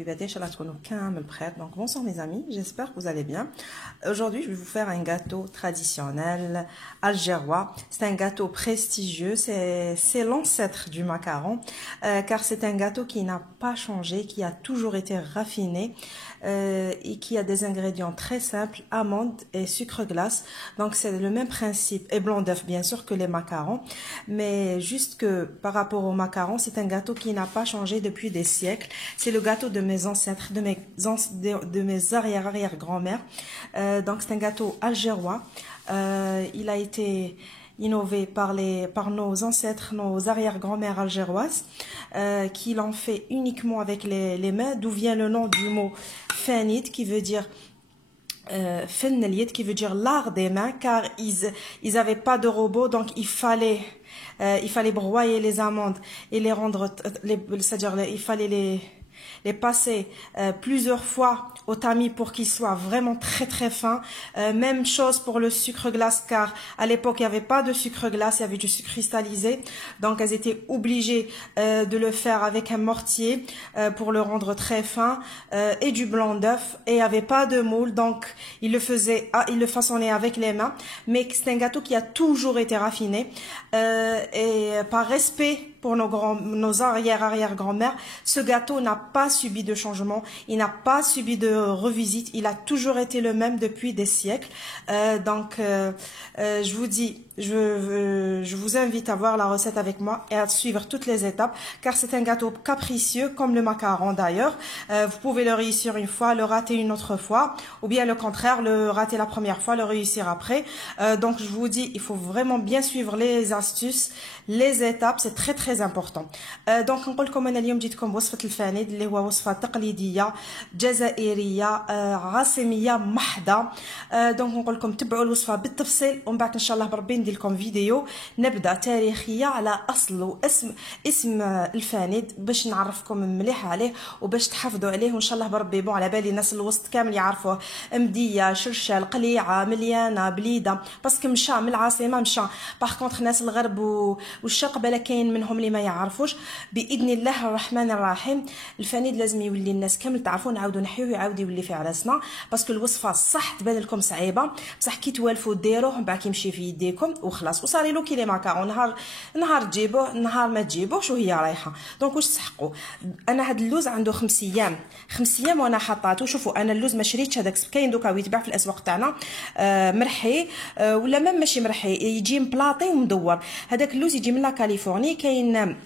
حبيباتي ان شاء الله تكونوا كامل prêts. Donc bonsoir mes amis, j'espère que vous allez bien. Aujourd'hui, je vais vous faire un gâteau traditionnel algérois. C'est un gâteau prestigieux, c'est l'ancêtre du macaron car c'est un gâteau qui n'a pas changé, qui a toujours été raffiné et qui a des ingrédients très simples, amandes et sucre glace. Donc c'est le même principe et blanc d'œuf bien sûr que les macarons, mais juste que par rapport au macaron, c'est un gâteau qui n'a pas changé depuis des siècles. C'est le gâteau de mes ancêtres, de mes arrière-grand-mères. Donc c'est un gâteau algérois. Il a été innové par nos ancêtres, nos arrière-grand-mères algéroises, qui l'ont fait uniquement avec les mains, d'où vient le nom du mot fanit, qui veut dire qui veut dire l'art des mains, car ils avaient pas de robot, donc il fallait broyer les amandes et les rendre, c'est-à-dire il fallait les passer plusieurs fois au tamis pour qu'ils soient vraiment très très fins. Même chose pour le sucre glace, car à l'époque il n'y avait pas de sucre glace, il y avait du sucre cristallisé, donc elles étaient obligées de le faire avec un mortier pour le rendre très fin, et du blanc d'œuf, et il n'y avait pas de moule, donc ils le façonnaient avec les mains. Mais c'est un gâteau qui a toujours été raffiné, et par respect pour nos arrière-grand-mères, ce gâteau n'a pas subi de changement, il n'a pas subi de revisite, il a toujours été le même depuis des siècles. Je vous dis, je vous invite à voir la recette avec moi et à suivre toutes les étapes, car c'est un gâteau capricieux comme le macaron d'ailleurs. Vous pouvez le réussir une fois, le rater une autre fois, ou bien le contraire, le rater la première fois, le réussir après. Donc je vous dis, il faut vraiment bien suivre les astuces, les étapes, c'est très très important. Donc نقول لكم انا اليوم جيتكم بوصفه الفانيد اللي هو وصفه تقليديه جزائريه عاصميه محضه. دونك نقول لكم تبعوا الوصفه بالتفصيل، ومن بعد ان شاء الله بربي ندير لكم فيديو نبدا تاريخيه على اصل واسم الفانيد باش نعرفكم مليح عليه وباش تحافظوا عليه، وان شاء الله بربي بون على بالي الناس الوسط كامل يعرفوه. مديه، شرشال، قليعه، مليانه، بليده، باسكو مشى من العاصمه مشى. باغ كونطخ ناس الغرب والشرق بلا كاين منهم اللي ما يعرفوش. باذن الله الرحمن الرحيم الفانيد لازم يولي الناس كامل تعرفوا، نعاودوا نحيوه يعاود يولي في راسنا، باسكو الوصفه صح تبان لكم صعيبه، بصح كي توالفوا ديروه من بعد كيمشي في يديكم وخلاص وصاري له كي لي ماكارون. نهار تجيبوه، نهار ما تجيبوش وهي رايحه. دونك واش تسحقوا؟ انا هذا اللوز عنده 5 ايام وانا حطاته. شوفوا انا اللوز ما شريتش هذاك، كاين دوكا ويتباع في الاسواق تاعنا مرحي ولا ماشي مرحي، يجي مبلاطي ومدور. هذاك اللوز يجي من لا كاليفورني، كاين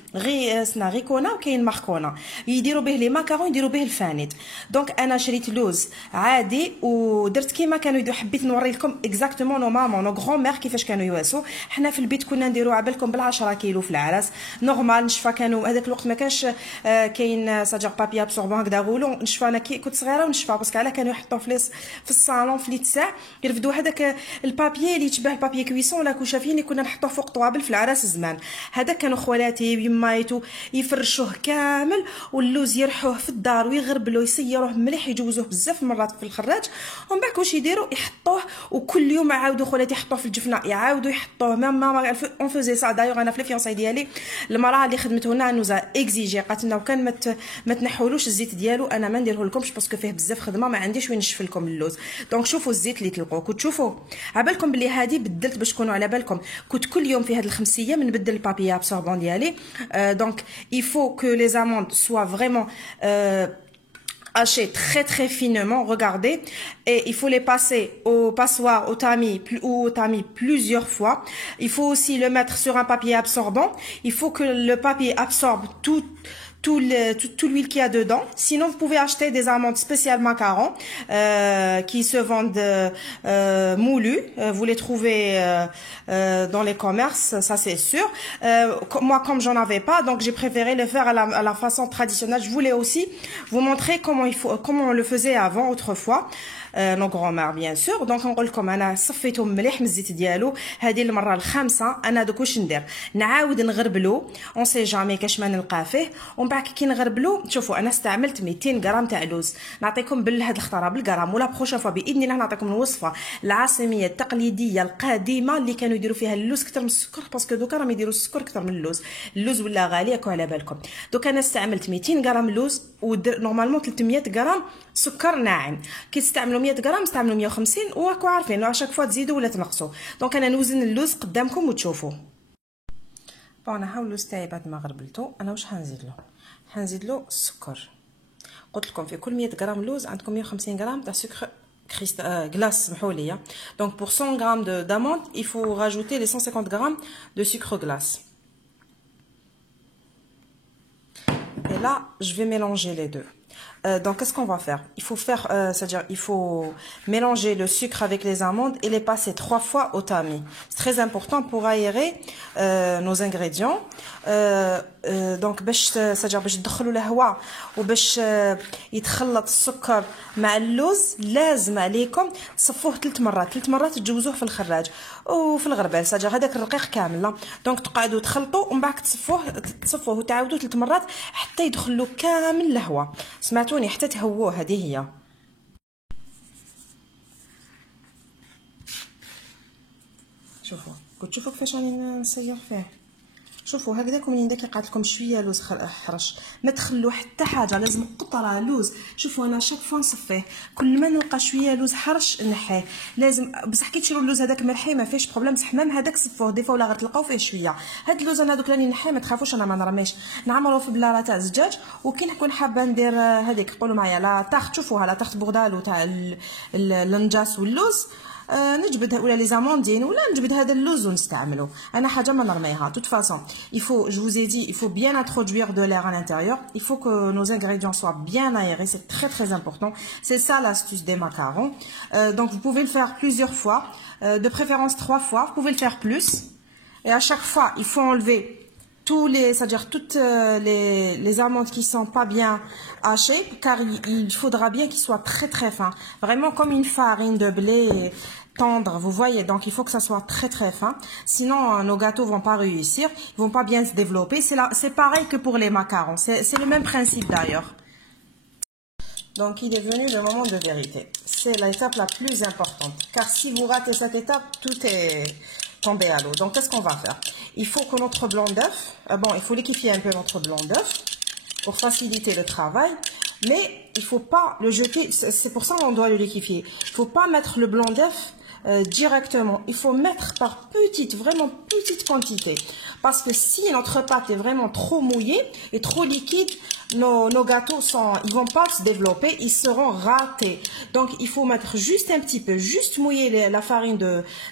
غيكونا وكاين ماركونا، يديروا به لي ماكارون، يديروا به الفانيد. دونك انا شريت لوز عادي ودرت كيما كانوا يديروا. حبيت نوري لكم اكزاكتومون نو مامون نو غران مير كيفاش كانوا يواسوا. حنا في البيت كنا نديروا عبالكم بال10 كيلو في العراس نورمال نشفى. كانوا هذاك الوقت ما كانش كاين ساجر بابي ابسوربون هكذا غولو نشفى. انا كي كنت صغيره ونشفى باسكو علاه كانوا يحطوه في الصالون في ليتساع، يرفدوا هذاك البابي اللي يتباع البابي كويسون ولا كوشافين اللي كنا نحطوه فوق طوابل في العراس زمان. هذاك كانوا خوالاتي ويمايتو يفرشوه كامل، واللوز يرحوه في الدار ويغربلوه يصيروه مليح، يجوزوه بزاف مرات في الخراج، ومن بعد واش يديروا يحطوه. وكل يوم يعاودوا خولاتي يحطوه في الجفنه، يعاودوا يحطوه. ماما اون فوزي سا دايوغ. انا في الفيونساي ديالي المراه اللي خدمت هنا نوزا اكزيجي، قالت لنا وكان ما تنحولوش الزيت ديالو، انا ما نديره لكمش باسكو فيه بزاف خدمه، ما عنديش وين نشف لكم اللوز. دونك شوفوا الزيت اللي تلقوه، كنت تشوفوا عبالكم بلي هذه بدلت باش تكونوا على بالكم. كنت كل يوم في هاد ال5 ايام نبدل البابي ابسوربون ديالي. دونك il faut que les amandes soient vraiment hachées très finement, regardez, et il faut les passer au passoire, au tamis plusieurs fois. Il faut aussi le mettre sur un papier absorbant. Il faut que le papier absorbe tout l'huile qu'il y a dedans. Sinon, vous pouvez acheter des amandes spéciales macarons qui se vendent moulues. Vous les trouvez dans les commerces, ça c'est sûr. Moi, comme j'en avais pas, donc j'ai préféré le faire à la façon traditionnelle. Je voulais aussi vous montrer comment on le faisait avant, autrefois. نو غرومير بيان سور. دونك نقول لكم انا صفيتهم مليح من الزيت ديالو. هذه المره الخامسه انا دوك واش ندير نعاود نغربلو اون سي جامي كاش ما نلقى فيه. ومن بعد كي نغربلو شوفوا انا استعملت 200 غرام تاع لوز. نعطيكم هاد الخطره بالغرام ولا بروشين فوا باذن الله نعطيكم الوصفه العاصميه التقليديه القديمه اللي كانوا يديروا فيها اللوز اكثر من السكر باسكو دوكا راهم يديروا السكر اكثر من اللوز ولا غالي ياكو على بالكم. دوك انا استعملت 200 غرام لوز نورمالمون 300 غرام سكر ناعم. كي تستعملوا 100 غرام استعملوا 150 وراكم عارفين على شاك فوا تزيدوا ولا تنقصوا. دونك انا نوزن اللوز قدامكم وتشوفوا. بون انا هاو اللوز تاعي بعد ما غربلته انا واش حنزيد له السكر. قلت لكم في كل 100 غرام لوز عندكم 150 غرام تاع سكر glace سمحوا لي. donc pour 100 grammes d'amande il faut rajouter les 150 grammes de sucre glace. Et là je vais mélanger les deux. Donc qu'est-ce qu'on va faire? Il faut faire, c'est-à-dire il faut mélanger le sucre avec les amandes et les passer 3 fois au tamis. C'est très important pour aérer nos ingrédients. Donc c'est-à-dire باش تدخلوا الهواء وباش يتخلط السكر مع اللوز لازم عليكم تصفوه 3 مرات تجوزوه في الخراج وفي الغربال. c'est-à-dire هذاك الرقيق كامل. دونك تقعدوا تخلطوا ومن بعد تصفوه وتعاودوا 3 مرات حتى يدخلوا كامل الهواء. سمعتوني؟ حتى تهووه. هذه هي. شوفوا كنت تشوفوا كيفاش راني نسير فيه. شوفوا هكذاك منين داك قعدت لكم شويه لوز حرش ما تخلوا حتى حاجه لازم قطره لوز. شوفوا انا شاك فوا نصفيه كل ما نلقى شويه لوز حرش نحيه لازم. بصح كي تشيروا اللوز هذاك مرحي ما فيش بروبليم. بصح مام هذاك صفوه دي فوا ولا غتلقاو فيه شويه. هاد اللوز انا دوك راني نحيه ما تخافوش انا ما نرميش نعمرو في بلاله تاع الزجاج. وكي نكون حابه ندير هذيك قولوا معايا لا تاخت. شوفوها لا تاخت بوغدالو تاع النجاس واللوز نجبد ولا لي زاموندين ولا نجبد هذا اللوز ونستعملو. انا حاجه ما نرميها. de toute façon il faut, je vous ai dit, il faut bien introduire de l'air à l'intérieur. Il faut que nos ingrédients soient bien aérés, c'est très important. C'est ça l'astuce des macarons. Donc vous pouvez le faire plusieurs fois, de préférence 3 fois. Vous pouvez le faire plus. Et à chaque fois il faut enlever c'est-à-dire toutes les amandes qui sont pas bien hachées, car il faudra bien qu'ils soient très fin, vraiment comme une farine de blé tendre, vous voyez. Donc il faut que ça soit très fin, sinon nos gâteaux vont pas réussir, ils vont pas bien se développer. C'est pareil que pour les macarons, c'est le même principe d'ailleurs. Donc il est venu le moment de vérité, c'est l'étape la plus importante, car si vous ratez cette étape tout est tombé à l'eau. Donc qu'est-ce qu'on va faire? Il faut que notre blanc d'œuf, bon il faut liquéfier un peu notre blanc d'œuf pour faciliter le travail, mais il faut pas le jeter. C'est pour ça qu'on doit le liquéfier. Il faut pas mettre le blanc d'œuf directement. Il faut mettre par vraiment petite quantité, parce que si notre pâte est vraiment trop mouillée et trop liquide, nos gâteaux ils vont pas se développer, ils seront ratés. Donc il faut mettre juste un petit peu, juste mouiller la farine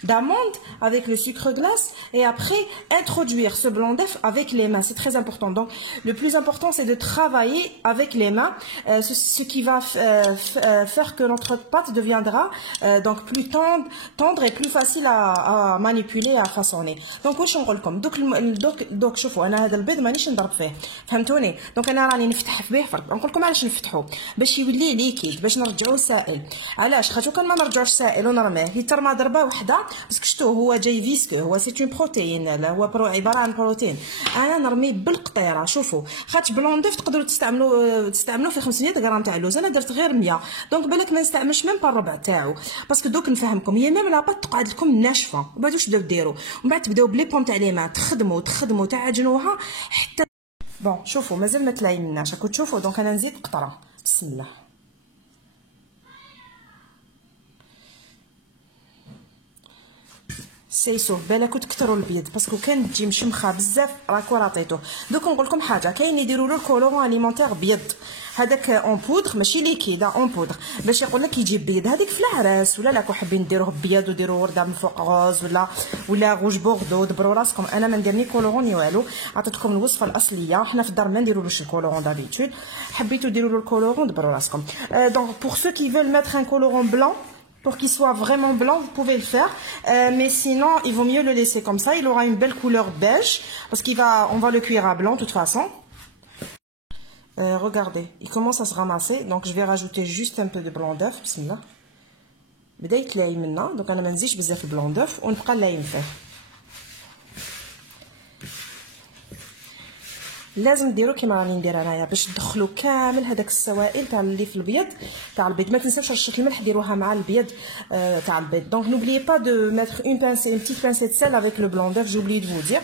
d'amande avec le sucre glace et après introduire ce blanc d'œuf avec les mains. C'est très important. Donc le plus important c'est de travailler avec les mains, ce qui va faire que notre pâte deviendra donc plus tendre et plus facile à manipuler, à façonner. Donc واش نقول لكم دوك شوفوا انا هذا البيض مانيش نضرب فيه فهمتوني. دونك انا راني نفتح به فرق. نقول لكم علاش نفتحوه باش يولي ليكيد باش نرجعوه سائل. علاش خاطر كان ما نرجعوش سائل ونرميه يترمى ضربه واحده باسكو شتو هو جاي فيسكو هو سي اون بروتين هو عباره عن بروتين. انا نرميه بالقطيره. شوفوا خاطر بلون ديف تقدروا تستعملوه في 500 غرام تاع اللوز انا درت غير 100. دونك بالك ما نستعملش ميم با الربع تاعو باسكو دوك نفهمكم هي ميم لاباط تقعد لكم ناشفه وبعد واش تبداو ديروا ومن بعد تبداو بلي بوم تاع لي ما تخدموا تعجنوها حتى بون. شوفوا مازال ما تلايمناش راكم تشوفوا. دونك انا نزيد قطره. بسم الله. سيسو بالك تكثروا البيض باسكو كان تجي مشمخه بزاف راكو راطيتوه. دوك نقول لكم حاجه كاين يديروا له الكولورون اليمونتير بيض هذاك اون بودر ماشي ليكيد اون بودر باش يقول لك يجي بيض هذيك في العراس ولا لاكو حابين ديروه بيض وديروا ورده من فوق غوز ولا روج بوردو. دبروا راسكم. انا ما ندير ني كولورون ني والو. عطيتكم الوصفه الاصليه. حنا في الدار ما نديرولوش الكولورون دابيتود. حبيتو ديروا له الكولورون دبروا راسكم. دونك بور سو كي فيل mettre un colorant blanc pour qu'il soit vraiment blanc, vous pouvez le faire, mais sinon il vaut mieux le laisser comme ça. Il aura une belle couleur beige parce on va le cuire à blanc de toute façon. Regardez, il commence à se ramasser, donc je vais rajouter juste un peu de blanc d'œuf. Bismillah. بدا يتلايم منا. دونك انا ما نزيدش بزاف البلون دوف ونبقى لايم فيه. لازم ديروا كيما راني ندير انايا باش تدخلوا كامل هذاك السوائل تاع اللي في البيض تاع البيض. ما تنساوش رشه الملح ديروها مع البيض تاع البيض. دونك n'oubliez pas de mettre une petite pincée de sel avec le blanc d'œuf, j'ai oublié de vous dire.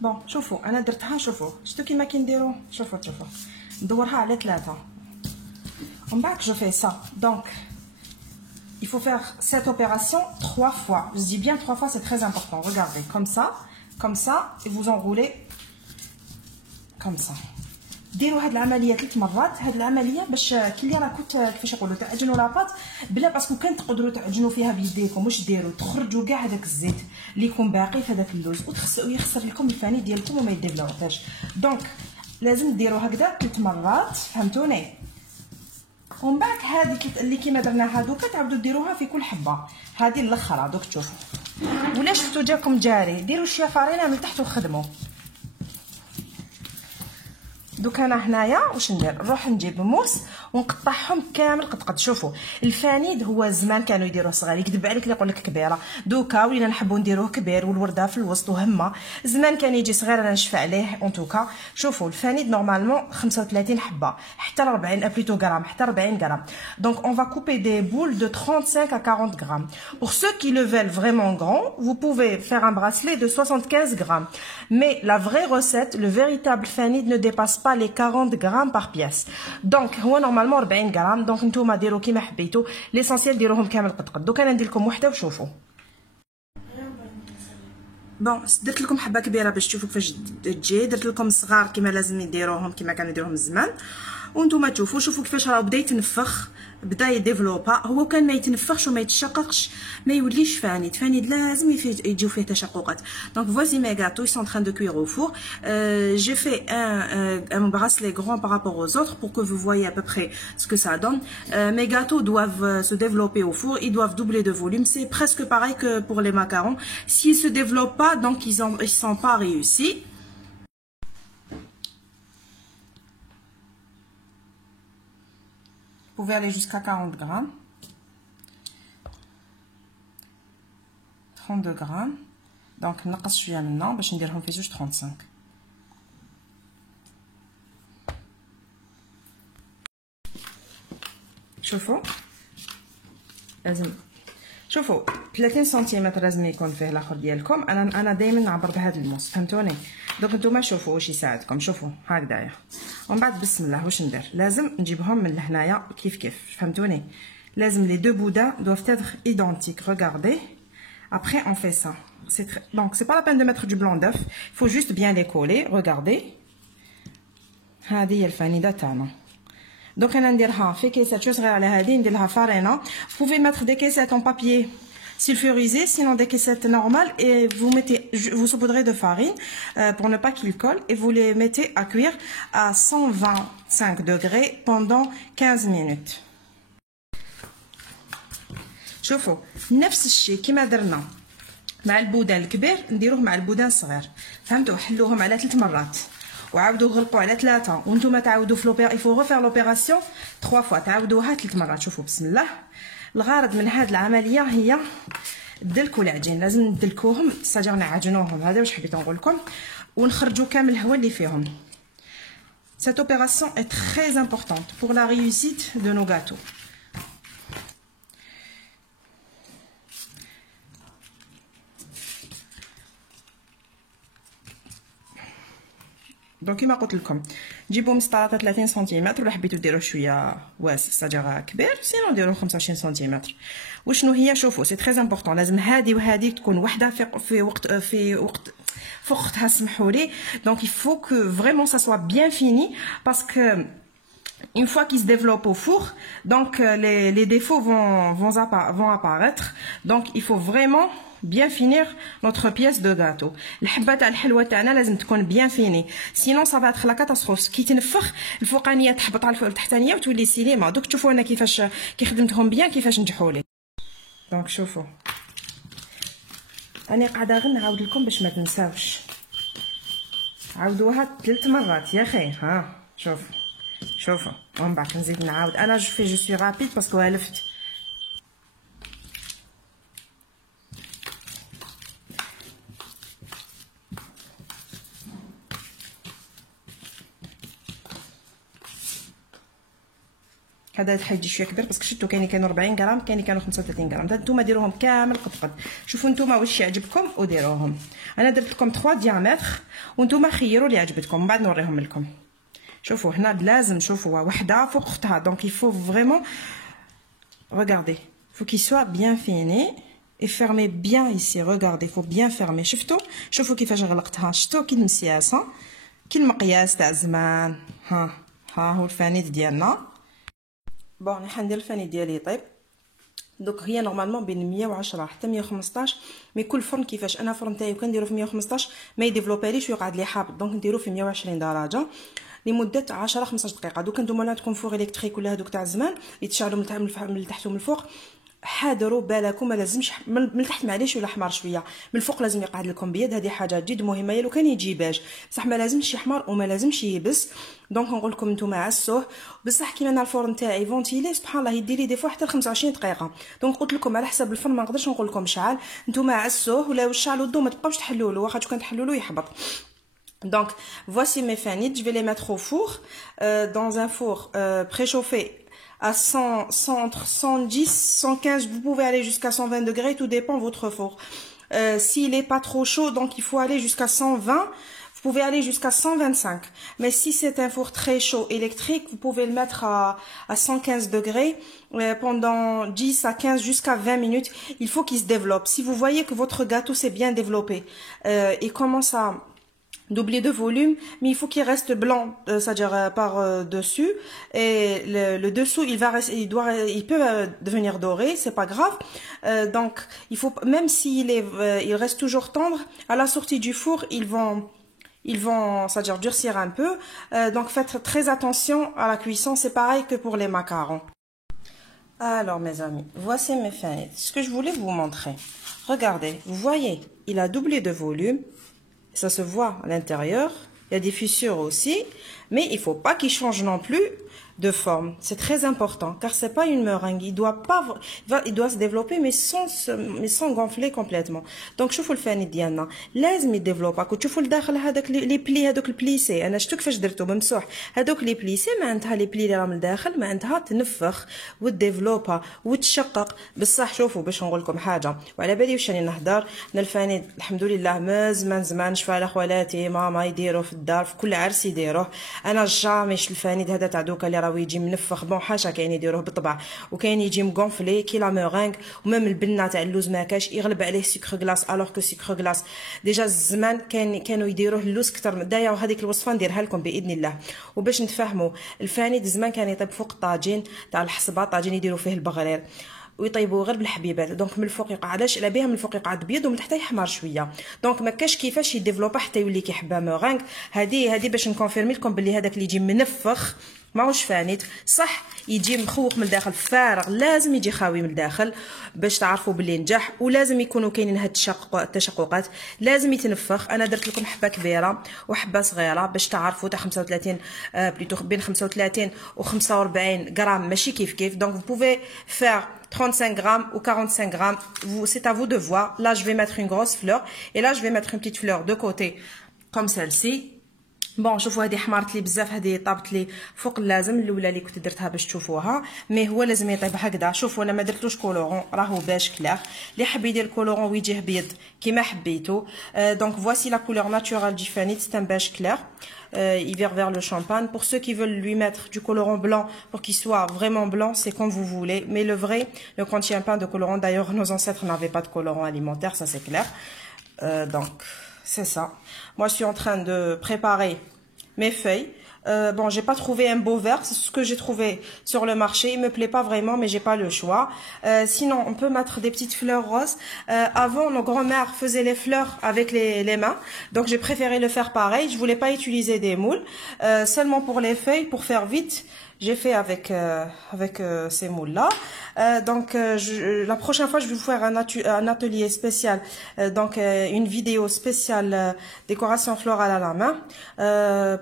بون شوفوا انا درتها. شوفوا شفتوا كيما كنديروا. شوفوا ندورها على 3 ومن بعد جو في سا. دونك il faut faire cette opération 3 fois. Je dis bien 3 fois, c'est très important. Regardez, comme ça, et vous enroulez comme ça. ديروا هاد العمليه 3 مرات. هاد العمليه باش كي اللي راكم كيفاش نقولوا تعجنوا لاباط بلا باسكو كان تقدروا تعجنوا فيها بيديكم. واش ديروا تخرجوا كاع هذاك الزيت اللي يكون باقي في هذاك اللوز ويخسر لكم الفاني ديالكم وما يديفلوباش. دونك لازم ديروا هكذا 3 مرات، فهمتوني؟ ومن بعد هذه اللي كيما درنا هذوك تعاودوا ديروها في كل حبه. هذه الاخرى دوك تشوفوا. ولا شفتوا جاكم جاري ديروا شويه فارينه من تحت وخدموا. دوك انا هنايا واش ندير؟ نروح نجيب موس ونقطعهم كامل قد. شوفوا الفانيد هو زمان كانوا يديروه صغير، يكذب عليك اللي يقول لك كبيره. دوكا ولينا نحبوا نديروه كبير والورده في الوسط وهمه. زمان كان يجي صغير انا نشفى عليه. اون توكا شوفوا الفانيد نورمالمون 35 حبه حتى 40 بلوتو غرام حتى 40 غرام. دونك اون فا كوبي دي بول دو 35 à 40 grammes. Pour ceux qui le veulent vraiment grand, vous pouvez faire un bracelet de 75 grammes. Mais la vraie recette, le véritable fanid ne dépasse pas les 40 grammes par pièce. Donc هو نورمالمون 40 غرام. دونك نتوما ديروا كيما حبيتوا. ليسونسيال ديروهم كامل قد. دوك انا ندير لكم وحده وشوفوا. بون درت لكم حبه كبيره باش تشوفوا كيفاش تجي. درت لكم صغار كيما لازم يديروهم كيما كانوا يديروهم زمان. وانتم تشوفوا كيفاش راه بدا يتنفخ، بدا يديفلوبا. هو كان ما يتنفخش وما يتشققش ما يوليش فانيد. فانيد لازم يجيو فيه تشققات. دونك voici mes gâteaux, ils sont en train de cuire au four. J'ai fait un bracelet grand par rapport aux autres pour que vous voyez à peu près ce que ça donne. Mes gâteaux doivent se développer au four, ils doivent doubler de volume. C'est presque pareil que pour les macarons. S'ils se développent pas, donc ils sont pas réussis. Vous pouvez aller jusqu'à 40 grammes, 32 grammes. Donc نقص شويه منهم باش نديرهم في 35. شوفوا لازم شوفوا 30 سنتيمتر لازم يكون فيه الاخر ديالكم. انا دائما نعبر بهذا الموس، فهمتوني؟ دونك نتوما شوفوا واش يساعدكم. شوفوا هكذايا. ومن بعد بسم الله واش ندير؟ لازم نجيبهم من لهنايا كيف فهمتوني؟ لازم les deux boudins doivent être identiques. Regardez. Après on fait ça. Donc c'est pas la peine de mettre du blanc d'œuf, il faut juste bien les coller. Regardez. هذه هي الفانيده تاعنا. Donc انا نديرها في كيسات شو صغيره على هذه ندير لها فارينه. Vous pouvez mettre des caissettes en papier sulfurisé, sinon des caissettes normales, et vous saupoudrez de farine pour ne pas qu'ils collent et vous les mettez à cuire à 125 degrés pendant 15 minutes. شوفوا نفس الشيء كما درنا مع البودان الكبير نديروه مع البودان الصغير. فهمتوا؟ حلوهم على 3 مرات وعاودوا غلقوا على 3 وانتم تعاودوا في il faut refaire l'opération 3 fois. تعاودوها 3 مرات. شوفوا بسم الله. الغرض من هذه العمليه هي دلكوا العجين. لازم ندلكوهم ساجر نعجنوهم. هذا واش حبيت نقول لكم. ونخرجوا كامل الهواء اللي فيهم. Cette opération est très importante pour la réussite de nos gâteaux. دونك كيما قلت لكم جيبوا مسطره 30 سنتيمتر ولا حبيتوا ديروا شويه واسع ساجر كبير، سينو ديروا 25 سنتيمتر. وشنو هي؟ شوفوا سي تري امبورطون. لازم هذه وهذه تكون وحده في وقت وقتها. سمحوا لي. دونك il faut que vraiment ça soit bien fini parce que une fois qu'il se développe au four, donc les défauts vont apparaître. Donc il faut vraiment bien finir notre pièce de gâteau. الحبه تاع الحلوه تاعنا لازم تكون bien fini, sinon ça va être la catastrophe. كي تنفخ الفوقانيه تحبط على التحتانيه وتولي سينما. دوك تشوفوا انا كيفاش كي خدمتهم بيان كيفاش نجحوا لي. دونك شوفوا انا قاعده غير نعاود لكم باش ما تنساوش. عاودوها 3 مرات يا اخي. ها شوف شوفوا ومن بعد نزيد نعاود. انا جو سوي رابيد باسكو والفت. هذا تحيدي شويه كبير باسكو شفتوا كانوا 40 غرام، كانوا 35 غرام. نتوما ديروهم كامل قد. شوفوا نتوما واش يعجبكم وديروهم. انا درت لكم 3 ديامتر ونتوما خيروا اللي يعجبكم، من بعد نوريهم لكم. شوفوا هنا لازم شوفوا وحده فوق اختها، دونك il faut vraiment regardez, faut qu'il soit bien fini et fermé bien ici. regardez, faut bien fermer. شوفوا كيفاش غلقتها. شفتوا كي المسياسه كي المقياس تاع زمان. ها هو الفانيت ديالنا. بون راح ندير الفاني ديالي يطيب. دوك هي نورمالمون بين 110 حتى 115، مي كل فرن كيفاش. انا الفرن تاعي كنديرو في 115 ما يديفلوبيليش ويقعد لي حابط، دونك نديرو في 120 درجه لمده 10 15 دقيقه. دوك نتوما عندكم فور الكتريك ولا هذوك تاع زمان يتشعلوا من تحت ومن الفوق. حاضروا بالكم، ما لازمش من تحت معليش ولا حمار شويه، من الفوق لازم يقعد لكم بيض. هذه حاجه جد مهمه. لو كان يجي باج بصح ما لازمش يحمر وما لازمش يبس. دونك نقول لكم نتوما عسوه بصح كيما انا الفرن تاعي فونتيلي سبحان الله يدير لي دي فوا حتى 25 دقيقه. دونك قلت لكم على حسب الفرن ما نقدرش نقول لكم شعل. نتوما عسوه ولا شعلوا الضو ما تبقاوش تحلوا له، واخا كان تحلوا له يحبط. Donc voici mes fanites, je vais les mettre au four, dans un four préchauffé à 110, 115, vous pouvez aller jusqu'à 120 degrés, tout dépend de votre four. S'il est pas trop chaud, donc il faut aller jusqu'à 120, vous pouvez aller jusqu'à 125. Mais si c'est un four très chaud électrique, vous pouvez le mettre à 115 degrés pendant 10 à 15 jusqu'à 20 minutes. Il faut qu'il se développe. Si vous voyez que votre gâteau s'est bien développé et commence à doubler de volume, mais il faut qu'il reste blanc, c'est-à-dire par dessus, et le dessous il peut devenir doré, c'est pas grave. Donc il faut, même il reste toujours tendre, à la sortie du four ils vont c'est-à-dire durcir un peu. Donc faites très attention à la cuisson, c'est pareil que pour les macarons. Alors mes amis, voici mes fanites. Ce que je voulais vous montrer, regardez, vous voyez, il a doublé de volume. Ça se voit à l'intérieur, il y a des fissures aussi, mais il faut pas qu'il change non plus de forme. C'est très important car c'est pas une meringue, il doit se développer mais sans gonfler complètement. Donc شوفوا الفاني ديالنا لازم يديفلوبا. كتشوفوا لداخل هذاك لي بلي، هذوك البليسي انا شفتو كيفاش درتو ممسوح. هذوك لي بليسي معناتها لي بلي اللي راهم لداخل معناتها تنفخ وتديفلوبا وتشقق بصح. شوفوا باش نقول لكم حاجه وعلى بالي واش راني نهضر، انا الفاني الحمد لله ما زمان نشوف على خوالاتي ماما يديروه في الدار في كل عرس يديروه. انا جاميش الفاني هذا تاع دوكا اللي ويجي منفخ. بون حاشا كاين يديروه بالطبع وكاين يجي مغونفلي كي لا مورينغ. ومام البنه تاع اللوز ما كاش يغلب عليه سكر غلاس، الوغ كو سكر غلاس ديجا زمان كانوا يديروه اللوز كثر. دايا وهذيك الوصفه نديرها لكم باذن الله. وباش نتفاهموا الفاني زمان كان يطيب فوق الطاجين تاع الحصبه، طاجين يديروا فيه البغرير ويطيبوه غير بالحبيبات. دونك من الفوق يقع علاش على بها من الفوق يقعد بيض ومن تحت يحمر شويه. دونك ما كاش كيفاش يديفلوبا حتى يولي كيحبها مورينغ. هذه باش نكونفيرمي لكم باللي هذاك اللي يجي منفخ ماهوش فانيت صح، يجي مخوق من الداخل فارغ، لازم يجي خاوي من الداخل باش تعرفوا باللي نجح. ولازم يكونوا كاينين هاد التشققات، لازم يتنفخ. انا درت لكم حبه كبيره وحبه صغيره باش تعرفوا تاع 35 بليتو بين 35 و 45 غرام ماشي كيف. دونك vous pouvez faire 35 grammes ou 45 grammes, c'est à vous de voir. Là je vais mettre une grosse fleur et là je vais mettre une petite fleur de côté comme celle-ci. بون شوفوا هذه حمرت لي بزاف، هذه طابت لي فوق اللازم. الاولى اللي كنت درتها باش تشوفوها، مي هو لازم يطيب هكذا. شوفوا انا ما درتلوش كولورون، راهو باش كلاغ. اللي حاب يدير كولورون ويجيه بيض كيما حبيتو. دونك voici la couleur naturelle du fanit, c'est un beige clair. Il vire vers le champagne. Pour ceux qui veulent lui mettre du colorant blanc pour qu'il soit vraiment blanc, c'est comme vous voulez. Mais le vrai ne contient pas de colorant. D'ailleurs, nos ancêtres n'avaient pas de colorant alimentaire, ça c'est clair. Donc c'est ça. Moi je suis en train de préparer mes feuilles. Bon, j'ai pas trouvé un beau vert, c'est ce que j'ai trouvé sur le marché. Il me plaît pas vraiment, mais j'ai pas le choix. Sinon, on peut mettre des petites fleurs roses. Avant, nos grands-mères faisaient les fleurs avec les mains, donc j'ai préféré le faire pareil. Je voulais pas utiliser des moules, seulement pour les feuilles, pour faire vite. J'ai fait avec ces moules-là. Donc, la prochaine fois, je vais vous faire un atelier spécial, donc une vidéo spéciale décoration florale à la main,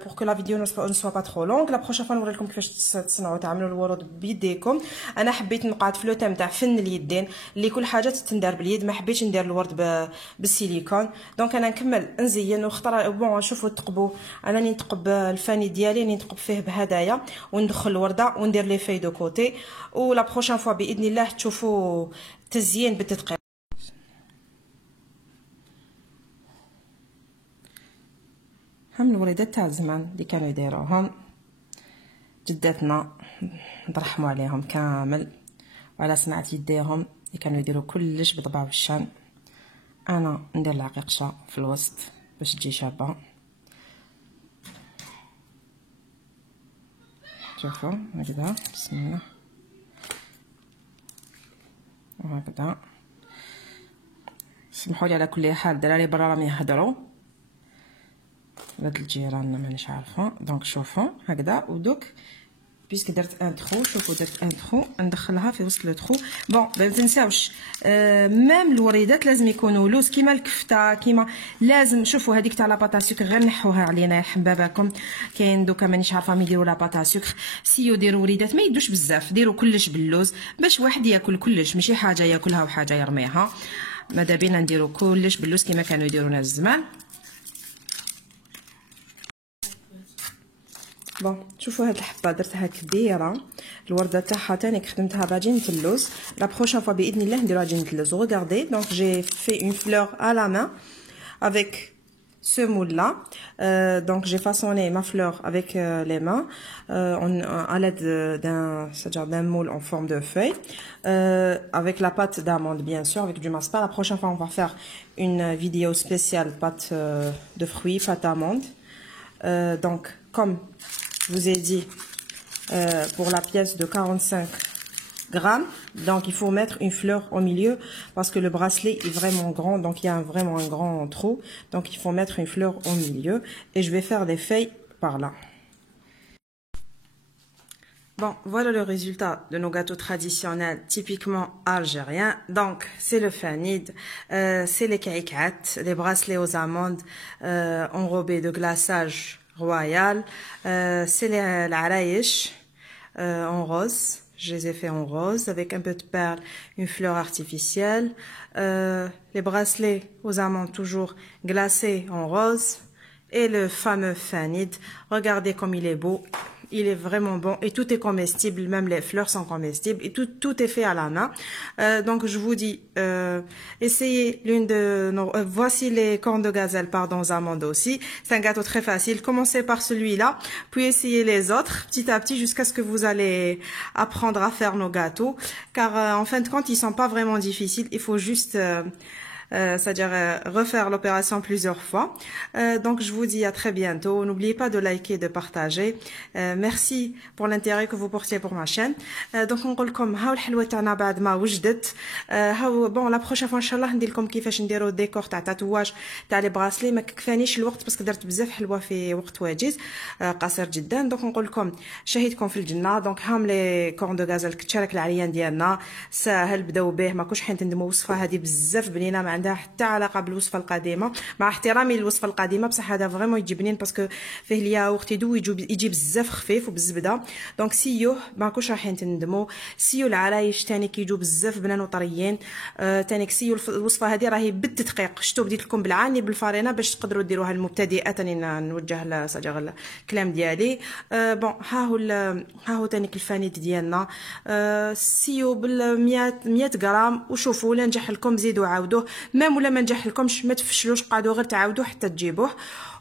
pour que la vidéo ne سوا با ترو لونغ. لا بروشين فوا نوريلكم كيفاش تصنعوا تعملوا الورود بيديكم. انا حبيت نقعد في لو تيم تاع فن اليدين اللي كل حاجه تندار باليد، ما حبيتش ندير الورد بالسيليكون. دونك انا نكمل نزين ونختار. بون شوفوا تقبوا، انا راني نتقب الفاني ديالي راني نتقب فيه بهدايا وندخل الورده وندير لي في دو كوتي. ولا بروشين فوا باذن الله تشوفوا تزيين بالتدقيق. هم الوريدات تاع زمان اللي كانوا يديروهم جداتنا نرحموا عليهم كامل، وعلى صنعة يديهم اللي كانوا يديروا كلش بطبع والشان. انا ندير العقيقشه في الوسط باش تجي شابه. شوفوا هكذا، بسم الله، وهكذا. سمحوا لي على كل حال، الدراري برا راهم يهضروا، ولاد الجيران مانيش عارفه. دونك شوفوا هكذا. ودوك بيسك درت ان ترو، شوفوا درت ان ترو ندخلها في وسط لو ترو. بون ما تنساوش ميم الوريدات لازم يكونوا لوز كيما الكفته كيما لازم. شوفوا هذيك تاع لاباطا سكر غير نحوها علينا يرحم باباكم. كاين دوكا مانيش عارفه ما يديروا لاباطا سكر، سيو ديروا وريدات ما يدوش بزاف، ديروا كلش باللوز باش واحد ياكل كلش، ماشي حاجه ياكلها وحاجه يرميها. ماذا بينا نديروا كلش باللوز كيما كانوا يديروا ناس زمان. بون شوفوا هاد الحبه درتها كبيره، الورده تاعها تاني خدمتها بعجينه اللوز. لا بروشين فوا باذن الله نديرو عجينه اللوز. ريغاردي دونك جي في اون فلور à la main avec ce moule là. Donc j'ai façonné ma fleur avec les mains à l'aide d'un moule en forme de feuille, avec la pâte d'amande bien sûr, avec du mascara. La prochaine fois on va faire une vidéo spéciale pâte de fruits, pâte d'amande. Donc comme je vous ai dit, pour la pièce de 45 grammes, donc il faut mettre une fleur au milieu parce que le bracelet est vraiment grand, donc il y a vraiment un grand trou, donc il faut mettre une fleur au milieu. Et je vais faire des feuilles par là. Bon, voilà le résultat de nos gâteaux traditionnels typiquement algériens. Donc, c'est le fanid, c'est les kaikat, les bracelets aux amandes enrobés de glaçage royal, c'est les l'araïch en rose. Je les ai fait en rose avec un peu de perles, une fleur artificielle. Les bracelets aux amandes toujours glacés en rose. Et le fameux fanid. Regardez comme il est beau. Il est vraiment bon et tout est comestible, même les fleurs sont comestibles et tout est fait à la main. Donc je vous dis, essayez l'une de nos... voici les cornes de gazelle, pardon, aux amandes aussi. C'est un gâteau très facile. Commencez par celui-là, puis essayez les autres petit à petit jusqu'à ce que vous allez apprendre à faire nos gâteaux. Car en fin de compte, ils sont pas vraiment difficiles. Il faut juste... c'est-à-dire refaire l'opération plusieurs fois. Donc je vous dis à très bientôt. N'oubliez pas de liker, de partager. Merci pour l'intérêt que vous portez pour ma chaîne. Donc نقول لكم هاو الحلوه تاعنا بعد ما وجدت. هاو بون لا بروشين فوا ان شاء الله ندير لكم كيفاش نديروا ديكور تاع تاتواج تاع لي براسلي. ما كفانيش الوقت باسكو درت بزاف حلوه في وقت وجيز قصير جدا. دونك نقول لكم شهيتكم في الجنه. دونك هام لي كورن دو غازل كتشارك العريان ديالنا ساهل بداو به، ما كوش حين تندموا. وصفه هذه بزاف بنينه، ما عندها حتى علاقه بالوصفه القديمه، مع احترامي للوصفه القديمه، بصح هذا فريمون يجي بنين باسكو فيه الياغورت يجي بزاف خفيف وبالزبده. دونك سيوه ما كوش رايحين تندموا. سيو العرايش تاني كيجوا بزاف بنان وطريين. تاني سيو الوصفه هذه راهي بالتدقيق. شفتوا بديت لكم بالعاني بالفارينه باش تقدروا ديروها المبتدئه. تاني نوجه صديق الكلام ديالي. بون ها هو تاني الفانيت ديالنا. سيو بال 100 غرام. وشوفوا لا نجح لكم زيدوا عاودوه، ميم ولا ما نجح لكمش ما تفشلوش، قعدوا غير تعاودوا حتى تجيبوه.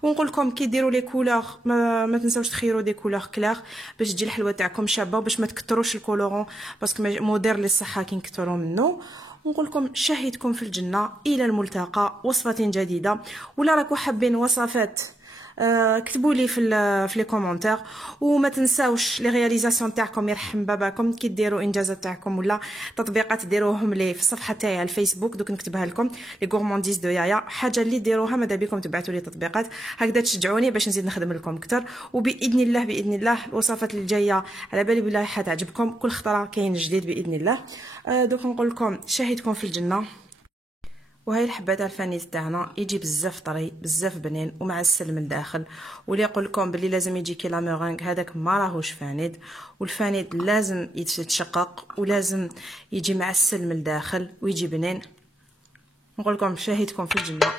ونقول لكم كي ديروا لي كولور ما تنساوش تخيروا دي كولور كلير باش تجي الحلوه تاعكم شابه وباش ما تكثروش الكولورون باسكو مضر للصحه كي نكثروا منه. ونقول لكم شهيتكم في الجنه. الى الملتقى وصفه جديده. ولا راكم حابين وصفات كتبوا لي في لي كومونتير. وما تنساوش لي رياليزاسيون تاعكم يرحم باباكم كي ديروا انجازات تاعكم ولا تطبيقات ديروهم لي في الصفحه تاعي على الفيسبوك. دوك نكتبها لكم لي غورمونديز دو يايا. حاجه اللي ديروها ماذا بكم تبعثوا لي تطبيقات هكذا تشجعوني باش نزيد نخدم لكم اكثر. وباذن الله الوصفات الجايه على بالي بالله حتعجبكم. كل خطره كاين جديد باذن الله. دوك نقول لكم شهيتكم في الجنه. وهي الحبه تاع الفانيت تاعنا يجي بزاف طري بزاف بنين ومعسل من الداخل. واللي يقول لكم بلي لازم يجي كي لا مورينغ هذاك ما راهوش فانيت. والفانيت لازم يتشقق ولازم يجي معسل من الداخل ويجي بنين. نقول لكم شاهدكم في الجنه.